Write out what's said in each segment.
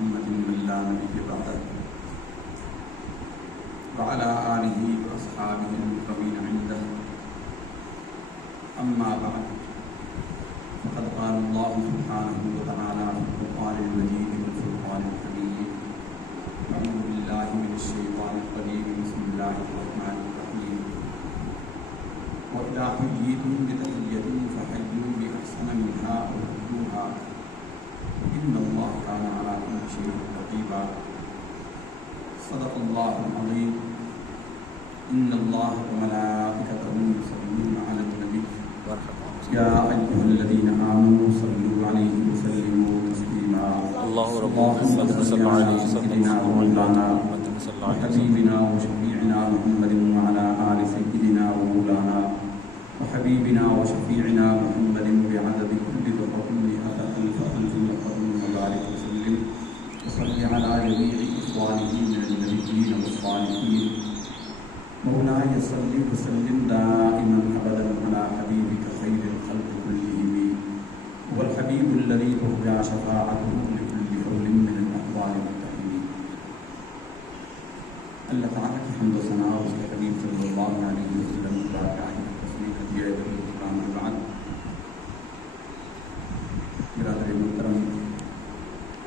محمد من لا نبي بعده وعلى آله وأصحابه المكرمين عنده أما بعد فقد قال الله سبحانه وتعالى في القرآن المجيد والفرقان الحميد أعوذ بالله من الشيطان الرجيم بسم الله الرحمن الرحيم وإذا حييتم بتحية فحيوا بأحسن منها أو ردوها إن الله كان على كل شيء رقيبا صدق الله العظيم إن الله وملائكته يصلون على النبي يا أيها الذين آمنوا صلوا عليه وسلموا تسليما اللهم صل على سيدنا ومولانا وحبيبنا وشفيعنا محمد وعلى آل سيدنا ومولانا وحبيبنا وشفيعنا محمد بعدد كل ذرة مئة ألف ألف وبارك وسلم وصل على جميع إخوانه من النبيين والصالحين مولاي صل وسلم دائما أبدا على حبيبك خير الخلق كلهم والحبيب الذي ترجى شفاعته لكل هول من الأحوال والتحميل. اللہ تعالیٰ کی حمد و ثنا اور اس کے حبیب صلی اللہ علیہ وسلم کی بارگاہ میں تصدیق ہدیہ الکرام بعد. برادر محترم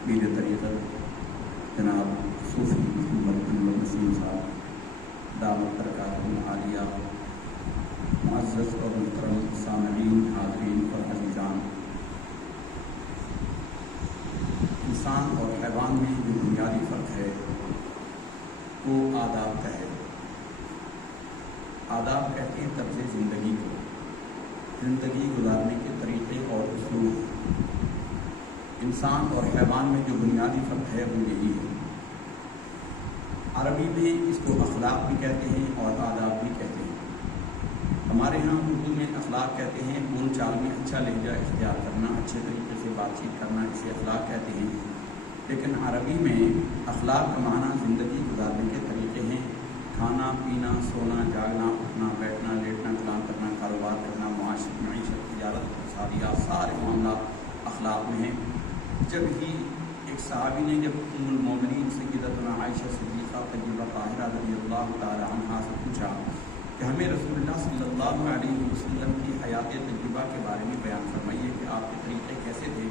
پیر طریقت جناب صوفی محمد بن نسیم صاحب دعوت برکاتہ العالیہ، معزز اور محترم سامعین، حاضرین اور عزیزان، انسان اور حیوان میں جو بنیادی فرق ہے وہ آداب کا ہے. آداب کہتے ہیں طرز زندگی کو، زندگی گزارنے کے طریقے اور اسلوب. انسان اور حیوان میں جو بنیادی فرق ہے وہ یہی ہے. عربی میں اس کو اخلاق بھی کہتے ہیں اور آداب بھی کہتے ہیں. ہمارے ہاں اردو میں اخلاق کہتے ہیں بول چال میں اچھا لہجہ اختیار کرنا، اچھے طریقے سے بات چیت کرنا، اسے اخلاق کہتے ہیں. لیکن عربی میں اخلاق کا معنی زندگی گزارنے کے طریقے ہیں. کھانا پینا، سونا جاگنا، اٹھنا بیٹھنا، لیٹنا کلام کرنا، کاروبار کرنا، معیشت، تجارت، اقتصادیات، سارے معاملات اخلاق میں ہیں. جب ہی ایک صحابی نے جب ام المومنین سیدتنا عائشہ صدیقہ طیبہ طاہرہ رضی اللہ تعالی عنہا سے پوچھا کہ ہمیں رسول اللہ صلی اللہ علیہ وسلم کی حیات طیبہ کے بارے میں بیان فرمائیے کہ آپ کے طریقے کیسے تھے.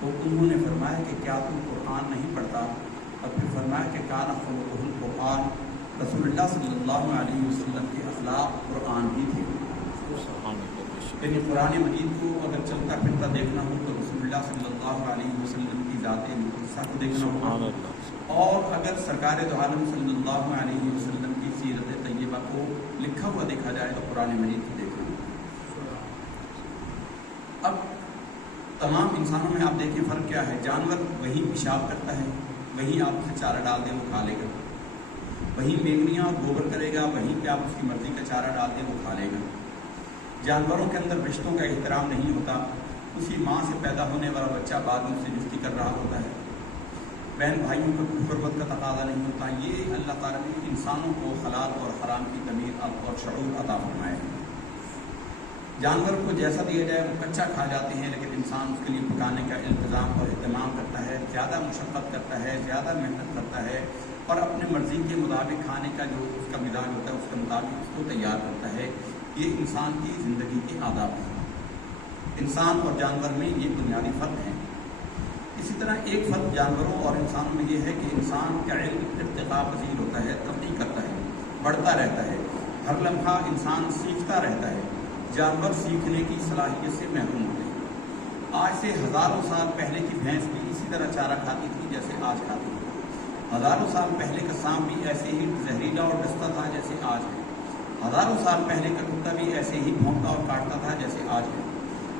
تو انہوں نے فرمایا کہ کیا تم قرآن نہیں پڑھتا؟ اور پھر فرمایا کہ کان خلقہ القرآن، رسول اللہ صلی اللہ علیہ وسلم کے اخلاق قرآن ہی تھے. یعنی قرآن مجید کو اگر چلتا پھرتا دیکھنا ہو تو رسول اللہ صلی اللہ علیہ وسلم کی ذات مقدسہ کو دیکھنا ہو، اور اگر سرکار دو عالم صلی اللہ علیہ وسلم کی سیرت طیبہ کو لکھا ہوا دیکھا جائے تو قرآن مجید کو دیکھنا ہو. اب تمام انسانوں میں آپ دیکھیں فرق کیا ہے. جانور وہیں پیشاب کرتا ہے، وہیں آپ اسے چارہ ڈال دیں وہ کھا لے گا. وہیں میمنیاں اور گوبر کرے گا، وہیں پہ آپ اس کی مرضی کا چارہ ڈال دیں وہ کھا لے گا. جانوروں کے اندر رشتوں کا احترام نہیں ہوتا. اسی ماں سے پیدا ہونے والا بچہ بعد میں اسے جفتی کر رہا ہوتا ہے. بہن بھائیوں کا حرمت کا تقاضا نہیں ہوتا. یہ اللہ تعالیٰ نے انسانوں کو حلال اور حرام کی تمیز اور شعور عطا فرمایا ہے. جانور کو جیسا دیا جائے وہ کچا کھا جاتے ہیں، لیکن انسان اس کے لیے پکانے کا انتظام اور اہتمام کرتا ہے، زیادہ مشقت کرتا ہے، زیادہ محنت کرتا ہے، اور اپنے مرضی کے مطابق کھانے کا جو اس کا مزاج ہوتا ہے اس کے مطابق اس کو تیار کرتا ہے. یہ انسان کی زندگی کے آداب ہیں. انسان اور جانور میں یہ بنیادی فرق ہیں. اسی طرح ایک فرق جانوروں اور انسانوں میں یہ ہے کہ انسان کا علم ارتقاء پذیر ہوتا ہے، ترقی کرتا ہے، بڑھتا رہتا ہے. ہر لمحہ انسان سیکھتا رہتا ہے. جانور سیکھنے کی صلاحیت سے محروم ہوتے ہیں. آج سے ہزاروں سال پہلے کی بھینس بھی اسی طرح چارہ کھاتی تھی جیسے آج کھاتی ہے. ہزاروں سال پہلے کا سانپ بھی ایسے ہی زہریلا اور ڈستا تھا جیسے آج ہے. ہزاروں سال پہلے کا کتا بھی ایسے ہی بھونکتا اور کاٹتا تھا جیسے آج ہے.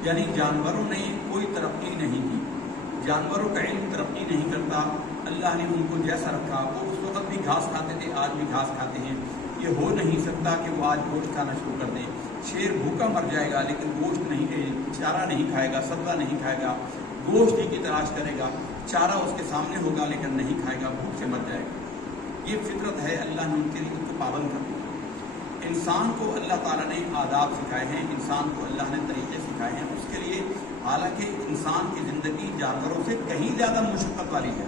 یعنی جانوروں نے کوئی ترقی نہیں کی. جانوروں کا علم ترقی نہیں کرتا. اللہ نے ان کو جیسا رکھا، وہ اس وقت بھی گھاس کھاتے تھے، آج بھی گھاس کھاتے ہیں. یہ ہو نہیں سکتا کہ وہ آج گوشت کھانا شروع کر دیں. شیر بھوکا مر جائے گا لیکن گوشت نہیں، چارہ نہیں کھائے گا، صدقہ نہیں کھائے گا، گوشت ہی کی تلاش کرے گا. چارہ اس کے سامنے ہوگا لیکن نہیں کھائے گا، بھوک سے مر جائے گا. یہ فطرت ہے، اللہ نے ان کے لیے ان کو پابند کر دیا. انسان کو اللہ تعالیٰ نے آداب سکھائے ہیں، انسان کو اللہ نے طریقے سکھائے ہیں. اس کے لیے حالانکہ انسان کی زندگی جانوروں سے کہیں زیادہ مشقت والی ہے،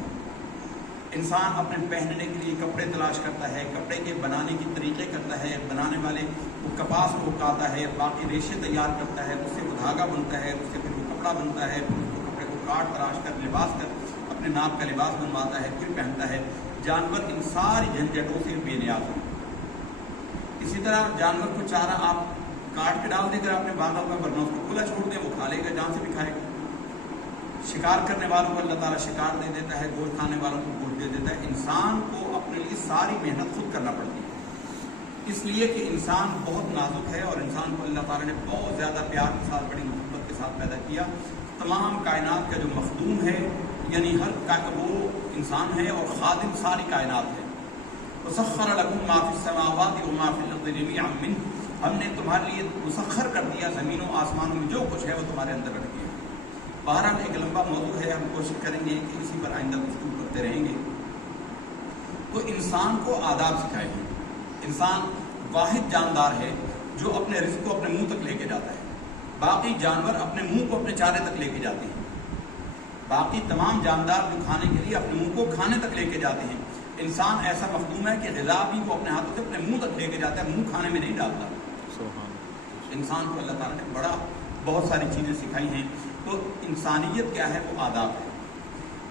انسان اپنے پہننے کے لیے کپڑے تلاش کرتا ہے، کپڑے کے بنانے کی طریقے کرتا ہے، بنانے والے وہ کپاس کو اگاتا ہے، باقی ریشے تیار کرتا ہے، اس سے وہ دھاگا بنتا ہے، اس سے پھر وہ کپڑا بنتا ہے، پھر اس کو کپڑے کو کاٹ تراش کر لباس کر اپنے ناپ کا لباس بنواتا ہے، پھر پہنتا ہے۔ جانور ان ساری جھنجھٹوں سے بے نیاز ہے۔ اسی طرح جانور کو چارہ آپ کاٹ کے ڈال دے کر آپ نے باندھا ہوا ورنہ اس کو کھلا چھوڑ دیں، وہ کھا لے گا، جان سے بھی کھائے گا۔ شکار کرنے والوں کو اللہ تعالیٰ شکار دے دیتا ہے، گوشت کھانے والوں کو گوشت دے دیتا ہے۔ انسان کو اپنے لیے ساری محنت خود کرنا پڑتی ہے، اس لیے کہ انسان بہت نازک ہے اور انسان کو اللہ تعالیٰ نے بہت زیادہ پیار کے ساتھ، بڑی محبت کے ساتھ پیدا کیا۔ تمام کائنات کا جو مخدوم ہے، یعنی ہر وہ انسان ہے اور خادم ساری کائنات ہے۔ وَسَخَّرَ لَكُم مَّا فِي السَّمَاوَاتِ وَمَا فِي الْأَرْضِ جَمِيعًا مِّنْهُ، ہم نے تمہارے لیے مسخر کر دیا زمینوں آسمانوں میں جو کچھ ہے وہ تمہارے اندر رکھ دیا۔ بہرحال ایک لمبا موضوع ہے، ہم کوشش کریں گے کہ اسی پر آئندہ گفتگو کرتے رہیں گے۔ تو انسان کو آداب سکھائے گے۔ انسان واحد جاندار ہے جو اپنے رزق کو اپنے منہ تک لے کے جاتا ہے، باقی جانور اپنے منہ کو اپنے چارے تک لے کے جاتے ہیں۔ باقی تمام جاندار جو کھانے کے لیے اپنے منہ کو کھانے تک لے کے جاتے ہیں، انسان ایسا مخدوم ہے کہ غذا بھی وہ اپنے ہاتھوں سے اپنے منہ تک لے کے جاتا ہے، منہ کھانے میں نہیں ڈالتا۔ انسان کو اللہ تعالیٰ نے بہت ساری چیزیں سکھائی ہیں۔ تو انسانیت کیا ہے؟ وہ آداب ہے،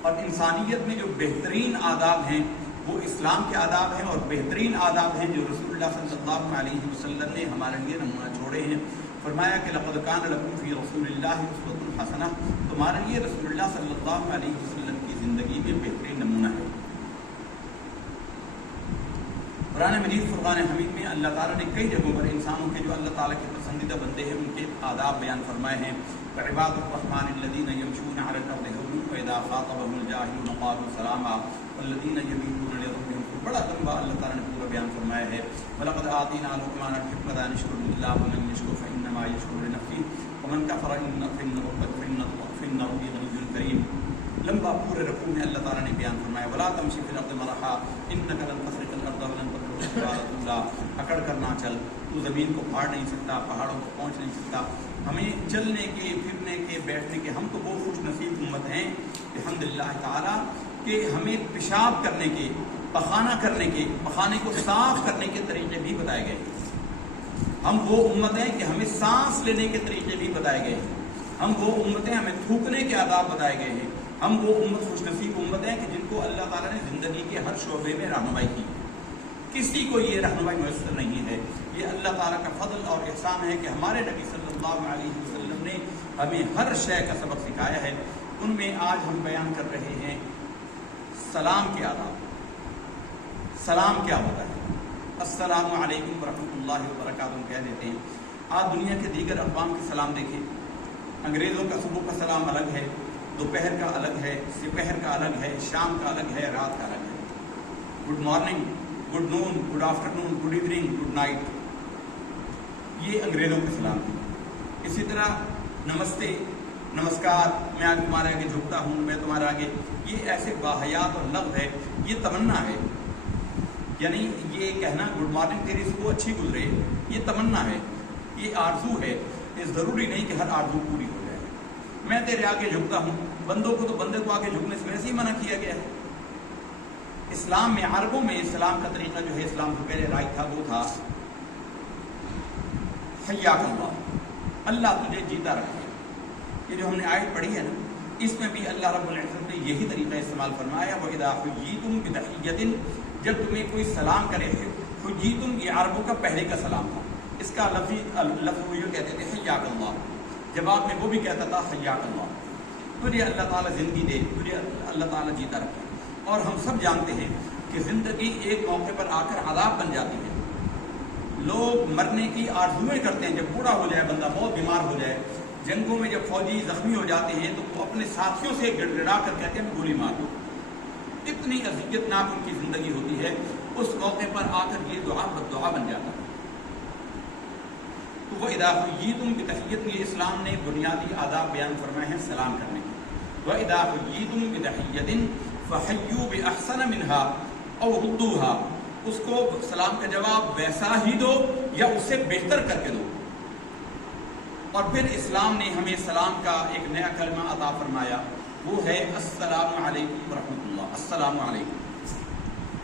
اور انسانیت میں جو بہترین آداب ہیں وہ اسلام کے آداب ہیں، اور بہترین آداب ہیں جو رسول اللہ صلی اللہ علیہ وسلم نے ہمارے لیے نمونہ چھوڑے ہیں۔ فرمایا کہ لقد کان لکم فی رسول اللہ اسوۃ حسنہ، تمہارے لیے رسول اللہ صلی اللہ علیہ وسلم کی زندگی میں بہترین نمونہ ہے۔ قرآن مجید فرقان حمید میں اللہ تعالیٰ نے کئی جگہوں پر انسانوں کے جو اللہ تعالیٰ کے پسندیدہ بندے ہیں ان کے آداب بیان فرمائے ہیں۔ عباد الرحمن الذین یمشون علی الارض هونا واذا خاطبهم الجاہلون قالوا سلاما والذین یبیتون لربهم، بڑا لمبا اللہ تعالیٰ نے پورا بیان فرمایا ہے۔ وَلَقَدْ آتَيْنَا لُقْمَانَ الْحِكْمَةَ أَنِ اشْكُرْ لِلَّهِ وَمَن يَشْكُرْ فَإِنَّمَا يَشْكُرُ لِنَفْسِهِ وَمَن كَفَرَ فَإِنَّ رَبِّي غَنِيٌّ كَرِيمٌ۔ لمبا پورے رکوع میں اللہ تعالیٰ نے بیان فرمایا وَلَا تَمْشِ فِي الْأَرْضِ مَرَحًا إِنَّكَ لَن تَخْرِقَ الْأَرْضَ وَلَن تَبْلُغَ الْجِبَالَ طُولًا، اکڑ کر نہ چل، تو زمین کو پھاڑ نہیں سکتا، پہاڑوں کو پہنچ نہیں سکتا۔ ہمیں چلنے کے، پھرنے کے، بیٹھنے کے، ہم تو وہ خوش نصیب امت ہیں الحمدللہ تعالیٰ کہ ہمیں پیشاب کرنے کے، پخانہ کرنے کے، پخانے کو صاف کرنے کے طریقے بھی بتائے گئے۔ ہم وہ امت ہیں کہ ہمیں سانس لینے کے طریقے بھی بتائے گئے ہیں۔ ہم وہ امت ہیں، ہمیں تھوکنے کے آداب بتائے گئے ہیں۔ ہم وہ امت خوش نصیب امت ہیں کہ جن کو اللہ تعالیٰ نے زندگی کے ہر شعبے میں رہنمائی کی۔ کسی کو یہ رہنمائی میسر نہیں ہے، یہ اللہ تعالیٰ کا فضل اور احسان ہے کہ ہمارے نبی صلی اللہ علیہ وسلم نے ہمیں ہر شے کا سبق سکھایا ہے۔ ان میں آج ہم بیان کر رہے ہیں سلام کے آداب۔ سلام کیا ہوتا ہے؟ السلام علیکم ورحمۃ اللہ وبرکاتہ کہہ دیتے ہیں۔ آپ دنیا کے دیگر اقوام کے سلام دیکھیں، انگریزوں کا صبح کا سلام الگ ہے، دوپہر کا الگ ہے، سپہر کا الگ ہے، شام کا الگ ہے، رات کا الگ ہے۔ گڈ مارننگ، گڈ نون، گڈ آفٹر نون، گڈ ایوننگ، گڈ نائٹ، یہ انگریزوں کے سلام ہیں۔ اسی طرح نمستے، نمسکار، میں آج تمہارے آگے جھکتا ہوں، میں تمہارے آگے، یہ ایسے باحیات اور لفظ ہے، یہ تمنا ہے، یعنی یہ کہنا گڈ مارننگ تیری صبح اچھی گزرے، یہ تمنا ہے، یہ آرزو ہے۔ یہ ضروری نہیں کہ ہر آرزو پوری ہو جائے۔ میں تیرے آگے جھکتا ہوں، بندوں کو تو بندے کو آگے جھکنے سے ویسے ہی منع کیا گیا ہے۔ اسلام میں، عربوں میں اسلام کا طریقہ جو ہے، اسلام سے پہلے رائج تھا، وہ تھا حیاک اللہ، اللہ تجھے جیتا رکھے۔ یہ جو ہم نے آیت پڑھی ہے نا، اس میں بھی اللہ رب العزت نے یہی طریقہ استعمال فرمایا، وَإِذَا حُيِّيتُم بِتَحِيَّةٍ، جب تمہیں کوئی سلام کرے، حُيِّيتُم یہ عربوں کا پہلے کا سلام تھا، اس کا لفظ وہ یہ کہتے تھے حیاک اللہ، جواب میں وہ بھی کہتا تھا حیاک اللہ، تجھے اللہ تعالیٰ زندگی دے، تجھے اللہ تعالیٰ جیتا رکھے۔ اور ہم سب جانتے ہیں کہ زندگی ایک موقع پر آ کر عذاب بن جاتی ہے۔ لوگ مرنے کی آرزوئیں کرتے ہیں، جب بوڑھا ہو جائے بندہ، بہت بیمار ہو جائے، جنگوں میں جب فوجی زخمی ہو جاتے ہیں تو وہ اپنے ساتھیوں سے گڑ گڑا کر کہتے ہیں گولی مار دو۔ اتنی اذیت ناک ان کی زندگی ہوتی ہے، اس موقع پر آ کر یہ دعا بددعا بن جاتا ہے۔ تو وَإِذَا حُيِّيتُم بِتَحِيَّةٍ، یہ اسلام نے بنیادی آداب بیان فرمائے ہیں سلام کرنے کے۔ وَإِذَا حُيِّيتُم بِتَحِيَّةٍ فَحَيُّوا بِأَحْسَنَ مِنْهَا أَوْ رُدُّوهَا، اس کو سلام کا جواب ویسا ہی دو یا اس سے بہتر کر کے دو۔ اور پھر اسلام نے ہمیں سلام کا ایک نیا کلمہ عطا فرمایا، وہ ہے السلام علیکم ورحمۃ اللہ۔ السلام علیکم،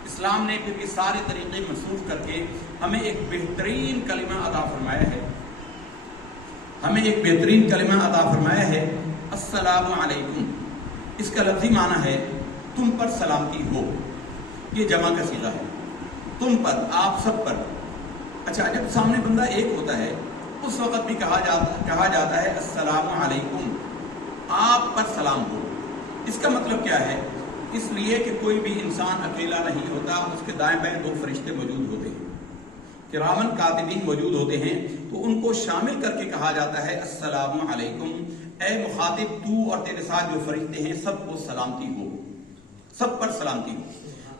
اسلام نے پھر یہ سارے طریقے منسوخ کر کے ہمیں ایک بہترین کلمہ عطا فرمایا ہے، ہمیں ایک بہترین کلمہ عطا فرمایا ہے، السلام علیکم۔ اس کا لفظی معنی ہے تم پر سلامتی ہو، یہ جمع کا صیغہ ہے، تم پر، آپ سب پر۔ اچھا، جب سامنے بندہ ایک ہوتا ہے اس وقت بھی کہا جاتا ہے السلام علیکم، آپ پر سلام ہو۔ اس کا مطلب کیا ہے؟ اس لیے کہ کوئی بھی انسان اکیلا نہیں ہوتا، اس کے دائیں بائیں دو فرشتے موجود ہوتے ہیں، کرامن کاتبین موجود ہوتے ہیں، تو ان کو شامل کر کے کہا جاتا ہے السلام علیکم، اے مخاطب تو اور تیرے ساتھ جو فرشتے ہیں سب کو سلامتی ہو، سب پر سلامتی ہو۔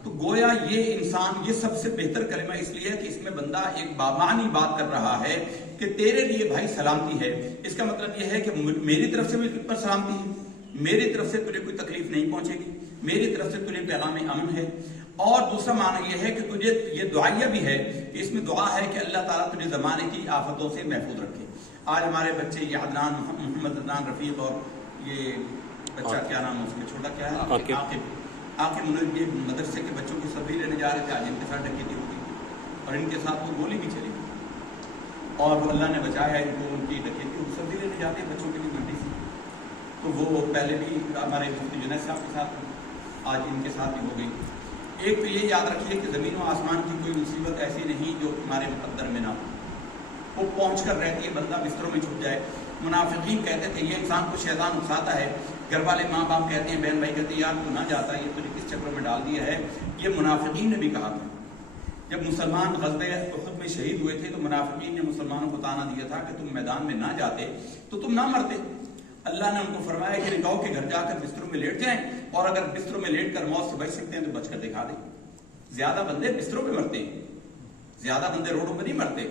تو گویا یہ انسان، یہ سب سے بہتر کلمہ اس لیے کہ اس میں بندہ ایک بامعنی بات کر رہا ہے کہ تیرے لیے بھائی سلامتی ہے۔ اس کا مطلب یہ ہے کہ میری طرف سے بھی تجھ پر سلامتی ہے، میری طرف سے تجھے کوئی تکلیف نہیں پہنچے گی، میری طرف سے تجھے پیغام امن ہے۔ اور دوسرا معنی یہ ہے کہ تجھے یہ دعائیہ بھی ہے کہ اس میں دعا ہے کہ اللہ تعالیٰ تجھے زمانے کی آفتوں سے محفوظ رکھے۔ آج ہمارے بچے یہ عدنان، محمد عدنان رفیق، اور یہ بچہ کیا نام ہے اس کا، چھوٹا کیا ہے، عاقب منیر، یہ مدرسے کے بچوں کی سبزی لینے جا رہے تھے، آج ان کے ساتھ ڈکیتی ہو گئی اور ان کے ساتھ وہ گولی بھی چلی گئی، اور اللہ نے بچایا ان کو، ان کی ڈکیتی، سبزی لینے جاتے ہیں بچوں کے لیے منڈی سے، تو وہ پہلے بھی ہمارے مفتی جنید صاحب کے ساتھ، آج ان کے ساتھ بھی ہو گئی۔ ایک تو یہ یاد رکھیے کہ زمین و آسمان کی کوئی مصیبت ایسی نہیں جو ہمارے مقدر میں نہ ہو، وہ پہنچ کر رہتی ہے، بندہ بستروں میں چھپ جائے۔ منافقین کہتے تھے یہ انسان کو شیطان اکساتا ہے، گھر والے ماں باپ کہتے ہیں، بہن بھائی کہتے ہیں یار تو نہ جاتا، یہ تجھے کس چکر میں ڈال دیا ہے۔ یہ منافقین نے بھی کہا تھا، جب مسلمان غزوہ احد میں شہید ہوئے تھے تو منافقین نے مسلمانوں کو تانا دیا تھا کہ تم میدان میں نہ جاتے تو تم نہ مرتے۔ اللہ نے ان کو فرمایا کہ نکاؤ کے گھر جا کر بستروں میں لیٹ جائیں، اور اگر بستروں میں لیٹ کر موت سے بچ سکتے ہیں تو بچ کر دکھا دیں۔ زیادہ بندے بستروں پہ مرتے ہیں، زیادہ بندے روڈوں پہ نہیں مرتے۔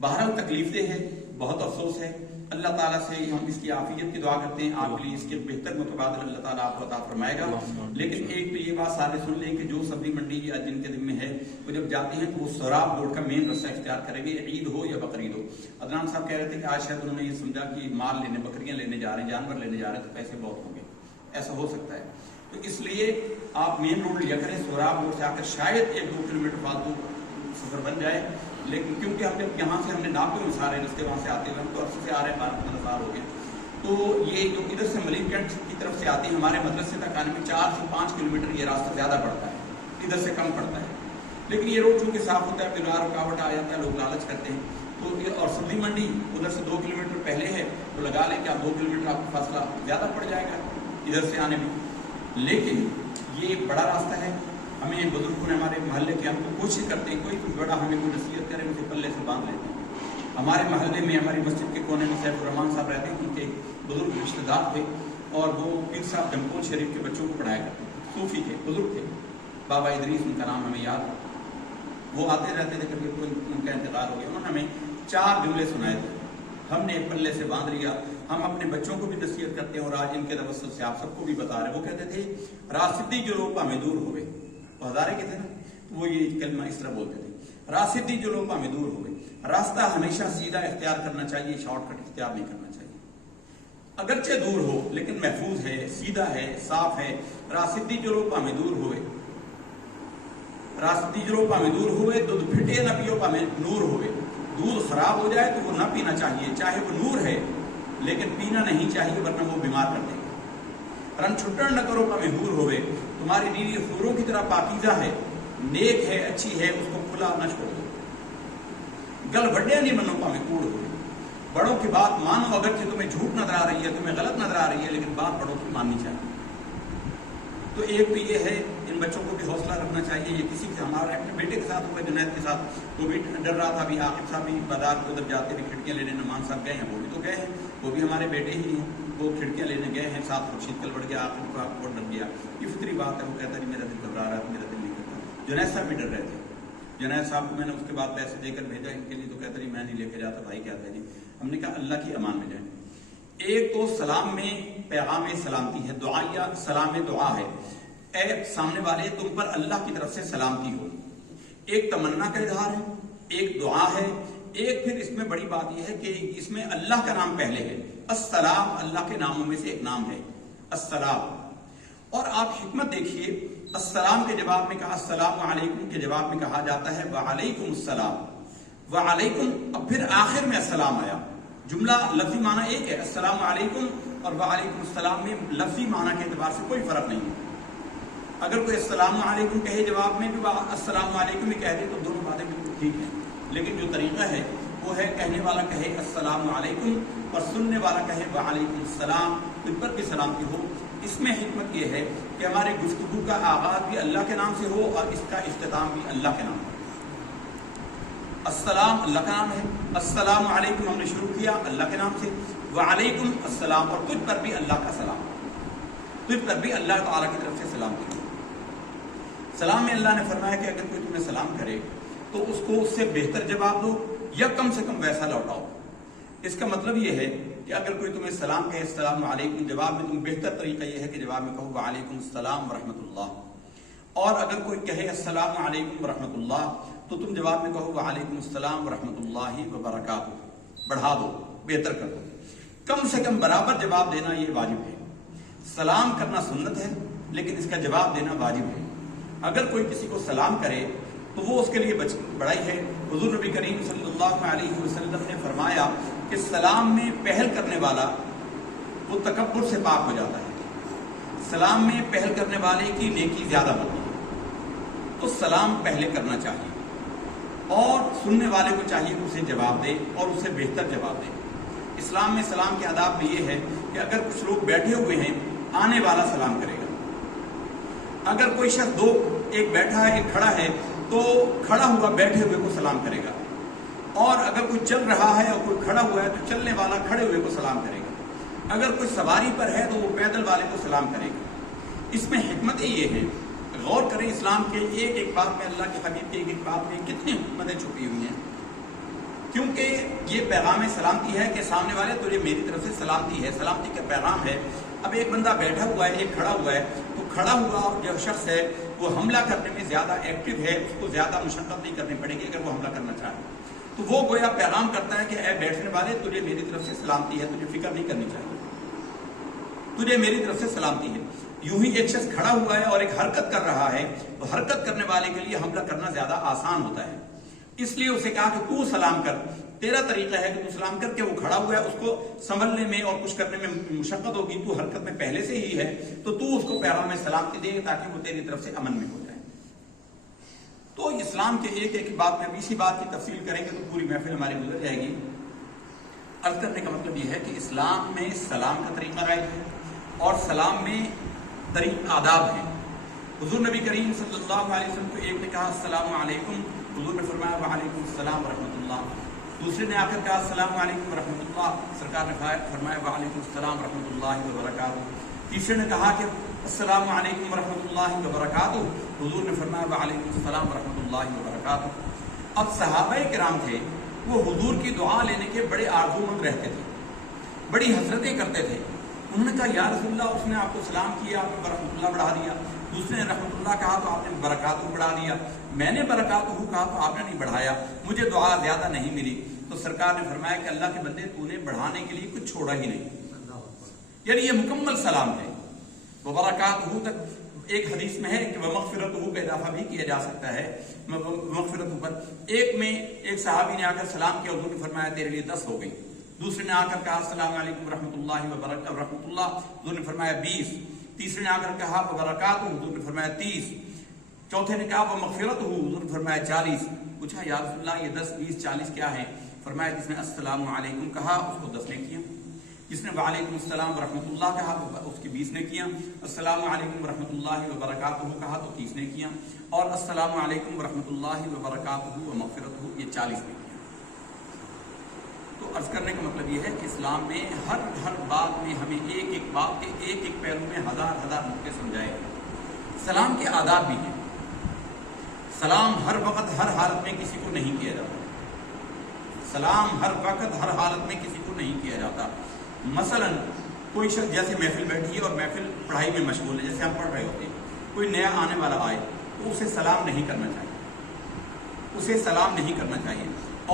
بہرحال تکلیف دہ ہے، بہت افسوس ہے۔ اللہ تعالیٰ سے ہم اس کی عافیت کی دعا کرتے ہیں، آپ کے لیے اس کے بہتر متبادل اللہ تعالیٰ آپ کو عطا فرمائے گا۔ لیکن ایک تو یہ بات سارے سن لیں کہ جو سبزی منڈی یا جن کے ذمہ ہے وہ جب جاتے ہیں تو وہ سوراب روڈ کا مین رستہ اختیار کریں گے، عید ہو یا بقرعید ہو۔ عدنان صاحب کہہ رہے تھے کہ آج شاید انہوں نے یہ سمجھا کہ مال لینے، بکریاں لینے جا رہے ہیں، جانور لینے جا رہے ہیں تو پیسے بہت ہوں گے، ایسا ہو سکتا ہے۔ تو اس لیے آپ مین روڈ لیا کریں، سوراب روڈ سے آ کر شاید 1-2 کلومیٹر فالتو سفر بن جائے، لیکن کیونکہ ہم جب یہاں سے ہم نے ناپے ہوئے سارے رستے وہاں سے آتے ہوئے، ہم تو عرصے سے آ رہے ہیں، 12-15 سال ہو گئے، تو یہ جو ادھر سے ملین کینٹ کی طرف سے آتے ہیں ہمارے مدرسے تک آنے میں 4 سے 5 کلومیٹر یہ راستہ زیادہ پڑتا ہے، ادھر سے کم پڑتا ہے۔ لیکن یہ روڈ چونکہ صاف ہوتا ہے، بلا رکاوٹ آ جاتا ہے، لوگ لالچ کرتے ہیں، تو یہ اور سبزی منڈی ادھر سے 2 کلومیٹر پہلے ہے، تو لگا لیں کہ آپ 2 کلومیٹر آپ کا فاصلہ زیادہ پڑ جائے گا ادھر سے آنے میں۔ لیکن یہ بڑا راستہ ہے، ہمیں بزرگوں نے ہمارے محلے کے، ہم کو کوشش کرتے ہیں کوئی بڑا ہمیں کوئی نصیحت کرے اسے پلے سے باندھ لیتے ہیں۔ ہمارے محلے میں ہماری مسجد کے کونے میں سیف الرحمان صاحب رہتے ہیں، ان کے بزرگ رشتہ دار تھے، اور وہ پیر صاحب جمپول شریف کے بچوں کو پڑھایا کرتے تھے، صوفی تھے، بزرگ تھے، بابا ادریس ان کا نام ہمیں یاد ہے۔ وہ آتے رہتے تھے، کبھی ان کا انتقال ہو گیا، انہوں نے ہمیں 4 جملے سنائے تھے، ہم نے پلے سے باندھ لیا۔ ہم اپنے بچوں کو بھی نصیحت کرتے ہیں اور آج ان کے توسط سے آپ سب کو بھی بتا رہے ہیں۔ وہ کہتے تھے راسدی جو لوگ ہمیں دور ہوئے، وہ ہزارے کے تھے نا، وہ یہ کلمہ اس طرح بولتے تھے، راسدی جو لوگ ہمیں دور ہوئے، راستہ ہمیشہ سیدھا اختیار کرنا چاہیے، شارٹ کٹ اختیار نہیں کرنا چاہیے، اگرچہ دور ہو لیکن محفوظ ہے، سیدھا ہے، صاف ہے۔ راسدی جو لوگ ہمیں دور ہوئے، راسدی جو لوگ ہمیں دور ہوئے، دودھ پھٹے نہ پیو ہمیں نور ہوئے۔ دودھ خراب ہو جائے تو وہ نہ پینا چاہیے، چاہے وہ نور ہے، لیکن پینا نہیں چاہیے ورنہ وہ بیمار کر دے گا۔ رن چھٹن نہ کرو ہمیں حور ہوئے، تمہاری بیوی حوروں کی طرح پاکیزہ ہے، نیک ہے، اچھی ہے، اس کو کھلا نہ چھوڑ دو۔ گل بڑے نہیں منو ہمیں کوڑ ہوئے، بڑوں کی بات مانو، اگرچہ تمہیں جھوٹ نظر آ رہی ہے، تمہیں غلط نظر آ رہی ہے، لیکن بات بڑوں کی ماننی چاہیے۔ تو ایک تو یہ ہے، ان بچوں کو بھی حوصلہ رکھنا چاہیے۔ یہ کسی کے ہمارے اپنے بیٹے کے ساتھ ہوئے، جنید کے ساتھ، وہ بھی ڈر رہا تھا، ابھی عاقب صاحب بھی بازار کو ادھر جاتے ہوئے کھڑکیاں لینے، نعمان صاحب گئے ہیں، وہ بھی تو گئے ہیں، وہ بھی ہمارے بیٹے ہی ہیں، وہ کھڑکیاں لینے گئے ہیں، ساتھ خورشید کل بڑھ گیا، عاقب کا بہت ڈر گیا۔ یہ فطری بات ہے، وہ کہتا ہے میرا دل گھبرا رہا ہے، میرا دل نہیں کرتا۔ جنید صاحب بھی ڈر رہے تھے، جنید صاحب کو میں نے اس کے بعد پیسے دے کر بھیجا ان کے لیے، تو کہتا نہیں میں نہیں لے کے جاتا، بھائی کیا تھا جی، ہم نے کہا اللہ کی امان میں جائیں۔ ایک تو سلام میں پیغام سلامتی ہے، دعائیہ سلام دعا ہے، اے سامنے والے تم پر اللہ کی طرف سے سلامتی ہو، ایک تمنا کا اظہار ہے، ایک دعا ہے، ایک پھر اس میں بڑی بات یہ ہے کہ اس میں اللہ کا نام پہلے ہے، السلام اللہ کے ناموں میں سے ایک نام ہے السلام، اور آپ حکمت دیکھیے، السلام کے جواب میں کہا السلام علیکم کے جواب میں کہا جاتا ہے وعلیکم السلام، وعلیکم، اب پھر آخر میں السلام آیا۔ جملہ لفظی معنی ایک ہے، السلام علیکم اور وعلیکم السلام میں لفظی معنی کے اعتبار سے کوئی فرق نہیں ہے۔ اگر کوئی السلام علیکم کہے جواب میں بھی السلام علیکم ہی کہہ دے تو دونوں باتیں بالکل ٹھیک ہیں، لیکن جو طریقہ ہے وہ ہے کہنے والا کہے السلام علیکم اور سننے والا کہے وعلیکم السلام، ان پر بھی سلامتی ہو۔ اس میں حکمت یہ ہے کہ ہماری گفتگو کا آغاز بھی اللہ کے نام سے ہو اور اس کا اختتام بھی اللہ کے نام سے۔ السلام اللہ کا نام ہے، السلام علیکم ہم نے شروع کیا اللہ کے نام سے، وعلیکم السلام، اور تجھ پر بھی اللہ کا سلام، تجھ پر بھی اللہ تعالیٰ کی طرف سے سلام کی۔ سلام میں اللہ نے فرمایا کہ اگر کوئی تمہیں سلام کرے تو اس کو اس سے بہتر جواب دو یا کم سے کم ویسا لوٹاؤ۔ اس کا مطلب یہ ہے کہ اگر کوئی تمہیں سلام کہے السلام علیکم، جواب میں تم بہتر طریقہ یہ ہے کہ جواب میں کہو وعلیکم السلام ورحمۃ اللہ، اور اگر کوئی کہے السلام علیکم ورحمۃ اللہ تو تم جواب میں کہو وعلیکم السلام ورحمۃ اللہ وبرکاتہ، بڑھا دو، بہتر کر دو، کم سے کم برابر جواب دینا یہ واجب ہے۔ سلام کرنا سنت ہے لیکن اس کا جواب دینا واجب ہے۔ اگر کوئی کسی کو سلام کرے تو وہ اس کے لیے بڑائی ہے۔ حضور نبی کریم صلی اللہ علیہ وسلم نے فرمایا کہ سلام میں پہل کرنے والا وہ تکبر سے پاک ہو جاتا ہے، سلام میں پہل کرنے والے کی نیکی زیادہ ہوتی ہے، تو سلام پہلے کرنا چاہیے اور سننے والے کو چاہیے کہ اسے جواب دے اور اسے بہتر جواب دے۔ اسلام میں سلام کے آداب میں یہ ہے کہ اگر کچھ لوگ بیٹھے ہوئے ہیں آنے والا سلام کرے گا، اگر کوئی شخص ایک بیٹھا ہے ایک کھڑا ہے تو کھڑا ہوا بیٹھے ہوئے کو سلام کرے گا، اور اگر کوئی چل رہا ہے اور کوئی کھڑا ہوا ہے تو چلنے والا کھڑے ہوئے کو سلام کرے گا، اگر کوئی سواری پر ہے تو وہ پیدل والے کو سلام کرے گا۔ اس میں حکمت یہ ہے، غور کریں اسلام کے ایک ایک بات میں، اللہ کے حبیب کے ایک ایک بات میں کتنی حکمتیں چھپی ہوئی ہیں، کیونکہ یہ پیغام سلامتی ہے کہ سامنے والے تجھے میری طرف سے سلامتی ہے، سلامتی کا پیغام ہے۔ اب ایک بندہ بیٹھا ہوا ہے ایک کھڑا ہوا ہے، تو کھڑا ہوا جو شخص ہے وہ حملہ کرنے میں زیادہ ایکٹیو ہے، اس کو زیادہ مشقت نہیں کرنی پڑے گی اگر وہ حملہ کرنا چاہے، تو وہ گویا پیغام کرتا ہے کہ اے بیٹھنے والے تجھے میری طرف سے سلامتی ہے، تجھے فکر نہیں کرنی چاہیے، تجھے میری طرف سے سلامتی ہے۔ یوں ہی ایک شخص کھڑا ہوا ہے اور ایک حرکت کر رہا ہے، تو حرکت کرنے والے کے لیے حملہ کرنا زیادہ آسان ہوتا ہے، اس لیے اسے کہا کہ تو سلام کر، تیرا طریقہ ہے کہ تو سلام کر کے، وہ کھڑا ہوا ہے اس کو سنبھلنے میں اور کچھ کرنے میں مشقت ہوگی، تو حرکت میں پہلے سے ہی ہے تو اس کو پیغام سلامتی دے تاکہ وہ تیری طرف سے امن میں ہو جائے۔ تو اسلام کے ایک ایک بات میں اب اسی بات کی تفصیل کریں گے تو پوری محفل ہماری گزر جائے گی۔ عرض کرنے کا مطلب یہ ہے کہ اسلام میں سلام کا طریقہ رائج ہے اور سلام میں آداب ہیں۔ حضور نبی کریم صلی اللہ علیہ وسلم کو ایک نے کہا السلام علیکم، حضور نے فرمایا وعلیکم السلام ورحمۃ اللہ، دوسرے نے آ کر کہا السلام علیکم ورحمۃ اللہ، سرکار نے فرمایا وعلیکم السلام ورحمۃ اللہ وبرکاتہ، تیسرے نے کہا کہ السلام علیکم ورحمۃ اللہ وبرکاتہ، حضور نے فرمایا وعلیکم السلام ورحمۃ اللہ وبرکاتہ۔ اب صحابہ کرام تھے وہ حضور کی دعا لینے کے بڑے آرزو مند رہتے تھے، بڑی حسرتیں کرتے تھے۔ انہوں نے کہا یا رسول اللہ، اس نے آپ کو سلام کیا، آپ نے برحمۃ اللہ بڑھا دیا، دوسرے نے رحمۃ اللہ کہا تو آپ نے برکاتہ بڑھا دیا، میں نے برکاتہ کہا تو آپ نے نہیں بڑھایا، مجھے دعا زیادہ نہیں ملی۔ تو سرکار نے فرمایا کہ اللہ کے بندے تو نے بڑھانے کے لیے کچھ چھوڑا ہی نہیں، یعنی یہ مکمل سلام ہے۔ وبرکاتہ تک ایک حدیث میں ہے کہ ومغفرتہ کا اضافہ بھی کیا جا سکتا ہے، مغفرتہ پر ایک میں ایک صحابی نے آ کر سلام کیا، حضور نے فرمایا تیرے لیے 10 ہو گئی، دوسرے نے آ کر کہا السلام علیکم ورحمۃ اللہ وبرکاتہ، رحمۃ اللہ، حضور نے فرمایا 20، تیسرے نے آ کر کہا وبرکاتہ، حضور نے فرمایا 30، چوتھے نے کہا ومغفرتہ، حضور نے فرمایا 40۔ پوچھا یا رسول اللہ یہ 10 20 40 کیا ہے؟ فرمایا جس نے السلام علیکم کہا اس کو 10 نے کیا، جس نے وعلیکم السلام ورحمۃ اللہ کہا اس کی 20 نے کیا، السلام علیکم ورحمۃ اللہ وبرکاتہ کہا تو 30 نے کیا، اور السلام علیکم ورحمۃ اللہ وبرکاتہ ومغفرتہ یہ 40 نے کیا۔ تو عرض کرنے کا مطلب یہ ہے کہ اسلام میں ہر بات میں ہمیں ایک ایک بات کے ایک ایک پہلو میں ہزار نقطے سمجھائے گئے۔ سلام کے آداب بھی ہیں، سلام ہر وقت ہر حالت میں کسی کو نہیں کیا جاتا، سلام ہر وقت ہر حالت میں کسی کو نہیں کیا جاتا۔ مثلا کوئی شخص جیسے محفل بیٹھی ہے اور محفل پڑھائی میں مشغول ہے، جیسے ہم پڑھ رہے ہوتے ہیں، کوئی نیا آنے والا آئے تو اسے سلام نہیں کرنا چاہیے، اسے سلام نہیں کرنا چاہیے،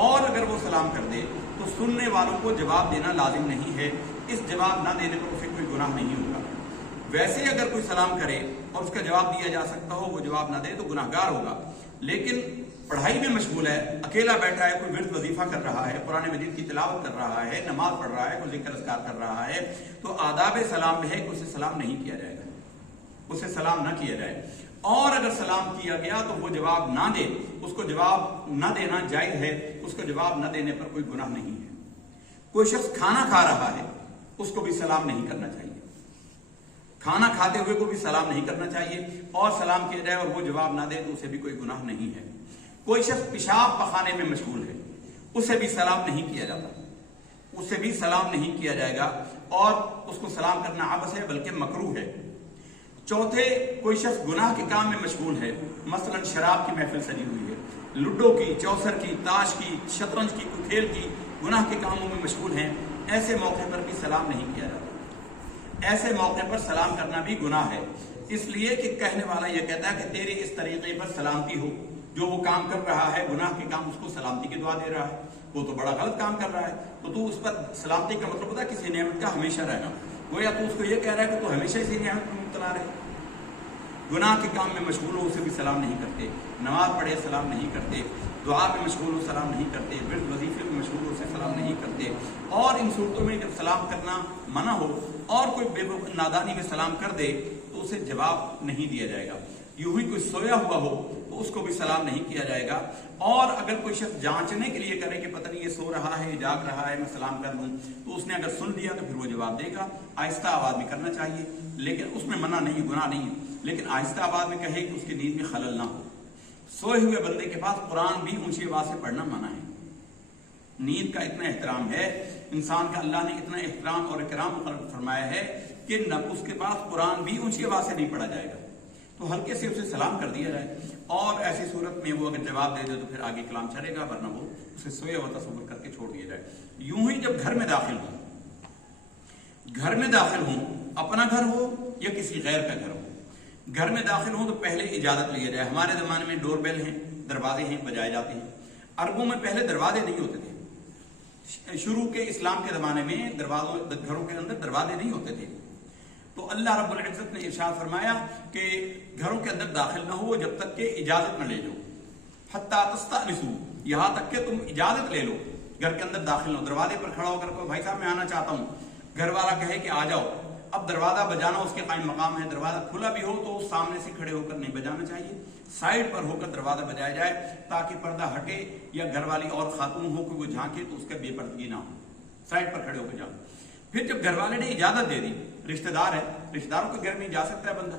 اور اگر وہ سلام کر دے تو سننے والوں کو جواب دینا لازم نہیں ہے، اس جواب نہ دینے پر اسے کوئی گناہ نہیں ہوگا۔ ویسے اگر کوئی سلام کرے اور اس کا جواب دیا جا سکتا ہو، وہ جواب نہ دے تو گناہگار ہوگا۔ لیکن پڑھائی میں مشغول ہے، اکیلا بیٹھا ہے، کوئی ورد وظیفہ کر رہا ہے، قرآن مجید کی تلاوت کر رہا ہے، نماز پڑھ رہا ہے، کوئی ذکر اذکار کر رہا ہے، تو آداب سلام میں ہے کہ اسے سلام نہیں کیا جائے گا، اسے سلام نہ کیا جائے۔ اور اگر سلام کیا گیا تو وہ جواب نہ دے، اس کو جواب نہ دینا جائز ہے، اس کو جواب نہ دینے پر کوئی گناہ نہیں ہے۔ کوئی شخص کھانا کھا رہا ہے، اس کو بھی سلام نہیں کرنا چاہیے، کھانا کھاتے ہوئے کو بھی سلام نہیں کرنا چاہیے، اور سلام کیا جائے اور وہ جواب نہ دے تو اسے بھی کوئی گناہ نہیں ہے۔ کوئی شخص پیشاب پخانے میں مشغول ہے، اسے بھی سلام نہیں کیا جاتا، اسے بھی سلام نہیں کیا جائے گا، اور اس کو سلام کرنا عبث ہے بلکہ مکروہ ہے۔ چوتھے، کوئی شخص گناہ کے کام میں مشغول ہے، مثلا شراب کی محفل سجی ہوئی ہے، لوڈو کی، چوسر کی، تاش کی، شطرنج کی، کوئی کھیل کی، گناہ کے کاموں میں مشغول ہیں، ایسے موقع پر بھی سلام نہیں کیا جاتا، ایسے موقع پر سلام کرنا بھی گناہ ہے، اس لیے کہ کہنے والا یہ کہتا ہے کہ تیرے اس طریقے پر سلامتی ہو، جو وہ کام کر رہا ہے گناہ کے کام، اس کو سلامتی کی دعا دے رہا ہے، وہ تو بڑا غلط کام کر رہا ہے، تو اس پر سلامتی کا مطلب ہوتا ہے کسی نعمت کا ہمیشہ رہنا، گویا تو اس کو یہ کہہ رہا ہے کہ تو ہمیشہ اسی نعمت میں مبتلا رہے۔ گناہ کے کام میں مشغول ہو، اسے بھی سلام نہیں کرتے، نماز پڑھے سلام نہیں کرتے، دعا میں مشغول ہو سلام نہیں کرتے، ورد وظیفے میں مشغول ہو سے سلام نہیں کرتے، اور ان صورتوں میں جب سلام کرنا منع ہو اور کوئی بے نادانی میں سلام کر دے تو اسے جواب نہیں دیا جائے گا۔ یوں ہی کوئی سویا ہوا ہو تو اس کو بھی سلام نہیں کیا جائے گا، اور اگر کوئی شخص جانچنے کے لیے کرے کہ پتہ نہیں یہ سو رہا ہے، جاگ رہا ہے، میں سلام کر لوں، تو اس نے اگر سن لیا تو پھر وہ جواب دے گا۔ آہستہ آواز میں کرنا چاہیے، لیکن اس میں منع نہیں، گناہ نہیں ہے، لیکن آہستہ آواز میں کہے کہ اس کی نیند میں خلل نہ ہو۔ سوئے ہوئے بندے کے پاس قرآن بھی اونچی آواز سے پڑھنا منع ہے۔ نیند کا اتنا احترام ہے انسان کا، اللہ نے اتنا احترام اور اکرام فرمایا ہے کہ نہ اس کے پاس قرآن بھی اونچی آواز سے نہیں پڑھا جائے گا، تو ہلکے سے اسے سلام کر دیا جائے، اور ایسی صورت میں وہ اگر جواب دے دے تو پھر آگے کلام چلے گا، ورنہ وہ اسے سویا ہوا تصور کر کے چھوڑ دیا جائے۔ یوں ہی جب گھر میں داخل ہوں، اپنا گھر ہو یا کسی غیر کا گھر ہو، گھر میں داخل ہوں تو پہلے اجازت لیا جائے۔ ہمارے زمانے میں ڈور بیل ہیں، دروازے ہیں، بجائے جاتے ہیں۔ عربوں میں پہلے دروازے نہیں ہوتے تھے، شروع کے اسلام کے زمانے میں گھروں کے اندر دروازے نہیں ہوتے تھے، تو اللہ رب العزت نے ارشاد فرمایا کہ گھروں کے اندر داخل نہ ہو جب تک کہ اجازت نہ لے لو، حتی تستأنسوا، یہاں تک کہ تم اجازت لے لو، گھر کے اندر داخل نہ ہو۔ دروازے پر کھڑا ہو کر کوئی بھائی صاحب میں آنا چاہتا ہوں، گھر والا کہے کہ آ جاؤ، اب دروازہ بجانا اس کے قائم مقام ہے، دروازہ کھلا بھی ہو تو سامنے سے کھڑے ہو کر نہیں بجانا چاہیے، سائڈ پر ہو کر دروازہ بجایا جائے تاکہ پردہ ہٹے، یا گھر والی اور خاتون ہو کہ وہ جھانکے تو اس کا بے پردگی نہ ہو، سائڈ پر کھڑے ہو کے جاؤ۔ پھر جب گھر والے نے اجازت دے دی، رشتہ دار ہے، رشتہ داروں کے گھر میں جا سکتا ہے بندہ،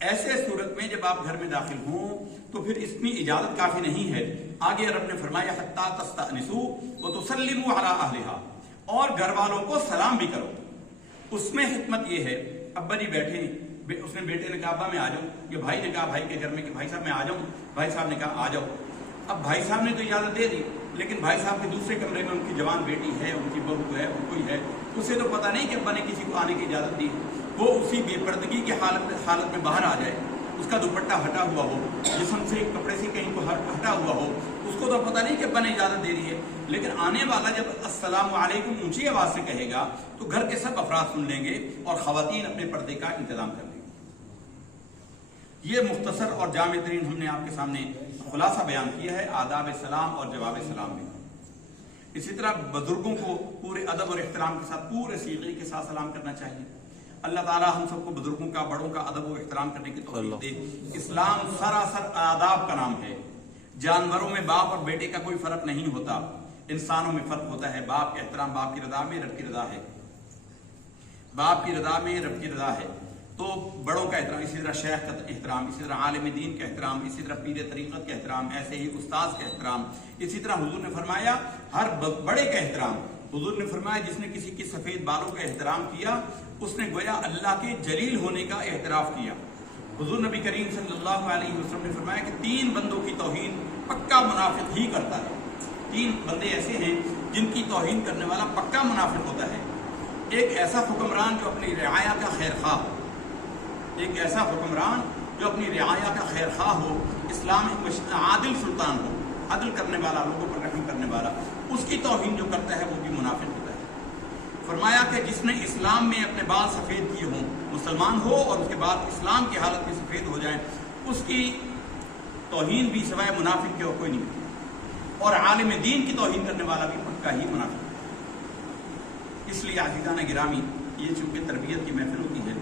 ایسے صورت میں جب آپ گھر میں داخل ہوں تو پھر اتنی اجازت کافی نہیں ہے، آگے رب نے فرمایا حتی تستأنسوا وتسلموا علی اہلہا، اور گھر والوں کو سلام بھی کرو۔ اس میں حکمت یہ ہے، ابا جی بیٹھے ہیں، اس نے بیٹے نے کہا ابا میں آ جاؤں، یا بھائی نے کہا بھائی کے گھر میں کہ بھائی صاحب میں آ جاؤں، بھائی صاحب نے کہا آ جاؤ۔ اب بھائی صاحب نے تو اجازت دے دی، لیکن بھائی صاحب کے دوسرے کمرے میں ان کی جوان بیٹی ہے، ان کی بہو ہے، کوئی ہے، اسے تو پتہ نہیں کہ ابا نے کسی کو آنے کی اجازت دی، وہ اسی بے پردگی کی حالت میں باہر آ جائے، اس کا دوپٹہ ہٹا ہوا ہو، جسم سے کپڑے سے کہیں کو ہٹا ہوا ہو، اس کو تو پتہ نہیں کہ ابا نے اجازت دے دی ہے، لیکن آنے والا جب السلام علیکم اونچی آواز سے کہے گا تو گھر کے سب افراد سن لیں گے اور خواتین اپنے پردے کا انتظام کر لیں گے۔ یہ مختصر اور جامع ترین ہم نے آپ کے سامنے خلاصہ بیان کیا ہے آداب سلام اور جواب سلام میں۔ اسی طرح بزرگوں کو پورے ادب اور احترام کے ساتھ، پورے سیغے کے ساتھ سلام کرنا چاہیے۔ اللہ تعالیٰ ہم سب کو بزرگوں کا، بڑوں کا ادب و احترام کرنے کی توفیق دے۔ اسلام سراسر آداب کا نام ہے، جانوروں میں باپ اور بیٹے کا کوئی فرق نہیں ہوتا، انسانوں میں فرق ہوتا ہے۔ باپ کا احترام باپ کی رضا میں، رب کی رضا ہے، باپ کی رضا میں رب کی رضا ہے، تو بڑوں کا احترام، اسی طرح شیخ کا احترام، اسی طرح عالم دین کا احترام، اسی طرح پیر طریقت کا احترام، ایسے ہی استاذ کا احترام، اسی طرح حضور نے فرمایا ہر بڑے کا احترام۔ حضور نے فرمایا جس نے کسی کی سفید بالوں کا احترام کیا اس نے گویا اللہ کے جلیل ہونے کا اعتراف کیا۔ حضور نبی کریم صلی اللہ علیہ وسلم نے فرمایا کہ 3 بندوں کی توہین پکا منافق ہی کرتا ہے۔ 3 بندے ایسے ہیں جن کی توہین کرنے والا پکا منافق ہوتا ہے۔ ایک ایسا حکمران جو اپنی رعایا کا خیر خواہ ہو، ایک ایسا حکمران جو اپنی رعایا کا خیر خواہ ہو، اسلام عادل سلطان ہو، عدل کرنے والا، لوگوں پر رحم کرنے والا، اس کی توہین جو کرتا ہے وہ بھی منافق ہوتا ہے۔ فرمایا کہ جس نے اسلام میں اپنے بال سفید کیے ہوں، مسلمان ہو اور اس کے بعد اسلام کی حالت میں سفید ہو جائیں، اس کی توہین بھی سوائے منافق کے اور کوئی نہیں، اور عالم دین کی توہین کرنے والا بھی پکا ہی منافق۔ اس لیے عزیزان گرامی، یہ چونکہ تربیت کی محفل ہوتی ہے،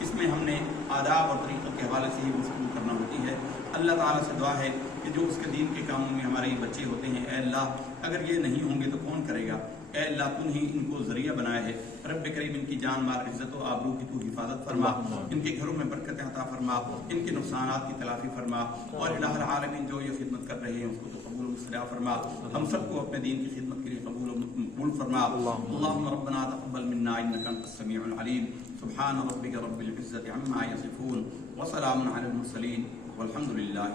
اس میں ہم نے آداب اور طریقوں کے حوالے سے ہی گفتگو کرنا ہوتی ہے۔ اللہ تعالیٰ سے دعا ہے کہ جو اس کے دین کے کاموں میں ہمارے یہ بچے ہوتے ہیں، اے اللہ اگر یہ نہیں ہوں گے تو کون کرے گا؟ اے اللہ تم ہی ان کو ذریعہ بنایا ہے۔ رب کریم ان کی جان مال عزت و آبرو کی تو حفاظت فرما، ان کے گھروں میں برکت عطا فرما، ان کے نقصانات کی تلافی فرما، اور الہ العالمین جو یہ خدمت کر رہے ہیں اس کو تو قبول و مستجاب فرما، ہم سب کو اپنے دین کی خدمت کے لیے قبول و مقبول فرما۔ اللہم ربنا تقبل منا انک انت السمیع العلیم، سبحان ربک رب العزة عما یصفون، وسلام علی المرسلین، والحمد للہ۔